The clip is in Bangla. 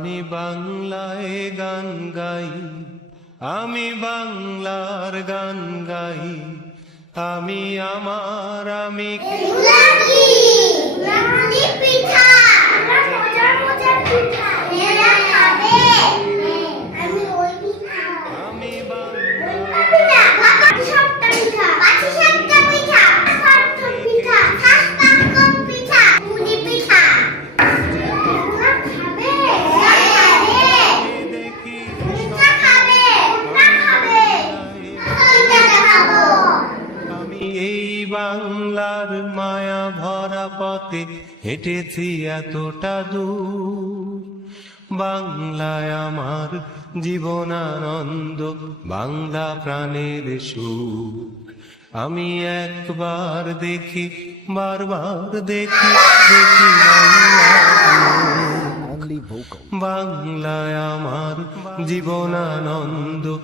আমি বাংলায় গান গাই, আমি বাংলার গান গাই, আমি আমার আমি এগুলা কি? লালি পিঠা। মজার মজার পিঠা। এরা খাবে। আমি ওই পিঠা। আমি পিঠা। বাবা সাতটা পিঠা। পাঁচ সাতটা পিঠা। সাতটা পিঠা। সাত পাঁচ পিঠা। পুরি পিঠা। এগুলা খাবে। এরা খাবে। দেখি পিঠা খাবে। ওটা খাবে। পিঠা খাবো। আমি এই বাংলার মায়া ভরা পথে হেঁটেছি এতটা দূর। বাংলায় আমার জীবনানন্দ, বাংলা প্রাণের সুর। আমি একবার দেখি, বারবার দেখি, দেখি বাংলায় আমার জীবনানন্দ।